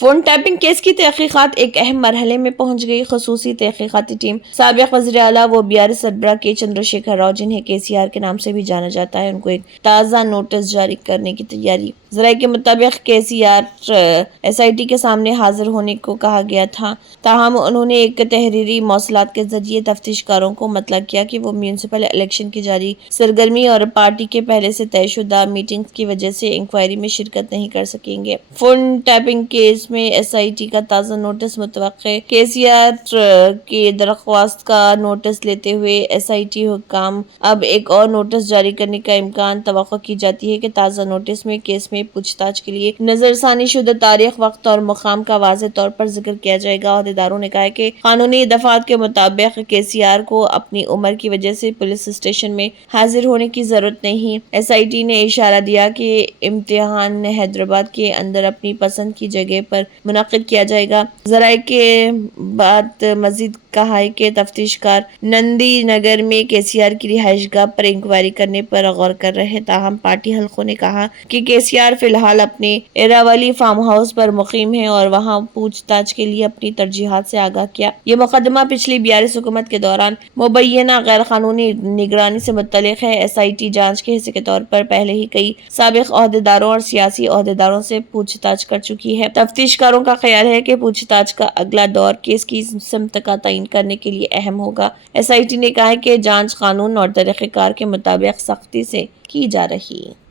Phone tapping case کی تحقیقات ایک اہم مرحلے میں پہنچ گئی۔ خصوصی تحقیقاتی ٹیم سابق وزیر اعلیٰ و BRS سربراہ کے چندر شیکھر راؤ، جنہیں KCR کے نام سے بھی جانا جاتا ہے، ان کو ایک تازہ نوٹس جاری کرنے کی تیاری۔ ذرائع کے مطابق KCR SIT کے سامنے حاضر ہونے کو کہا گیا تھا، تاہم انہوں نے ایک تحریری مراسلات کے ذریعے تفتیش کاروں کو مطلع کیا کہ وہ میونسپل الیکشن کی جاری سرگرمی اور پارٹی کے پہلے سے طے شدہ میٹنگز کی وجہ سے انکوائری میں شرکت نہیں کر سکیں گے۔ فون ٹیپنگ کیس میں SIT کا تازہ نوٹس متوقع۔ KCR کی درخواست کا نوٹس لیتے ہوئے SIT حکام اب ایک اور نوٹس جاری کرنے کا امکان توقع کی جاتی ہے کہ تازہ نوٹس میں کیس میں پوچھ تاچھ کے لیے نظر ثانی شدہ تاریخ، وقت اور مقام کا واضح طور پر ذکر کیا جائے گا۔ عہدیداروں نے کہا کہ قانونی دفعات کے مطابق KCR کو اپنی عمر کی وجہ سے پولیس اسٹیشن میں حاضر ہونے کی ضرورت نہیں۔ SIT نے اشارہ دیا کہ امتحان حیدرآباد کے اندر اپنی پسند کی جگہ پر منعقد کیا جائے گا۔ ذرائع کے بعد مزید کہا ہے کہ تفتیش کار نندی نگر میں KCR کی رہائش گاہ پر انکوائری کرنے پر غور کر رہے ہیں، تاہم پارٹی حلقوں نے کہا کہ KCR فی الحال اپنے ایراولی فارم ہاؤس پر مقیم ہیں اور وہاں پوچھ تاچھ کے لیے اپنی ترجیحات سے آگاہ کیا۔ یہ مقدمہ پچھلی BRS حکومت کے دوران مبینہ غیر قانونی نگرانی سے متعلق ہے۔ SIT جانچ کے حصے کے طور پر پہلے ہی کئی سابق عہدیداروں اور سیاسی عہدیداروں سے پوچھ تاچھ کر چکی ہے۔ تفتیش کاروں کا خیال ہے کہ پوچھ تاچھ کا اگلا دور کیس کی سمت کا تعین کرنے کے لیے اہم ہوگا۔ SIT نے کہا کہ جانچ قانون اور طریقہ کار کے مطابق سختی سے کی جا رہی ہے۔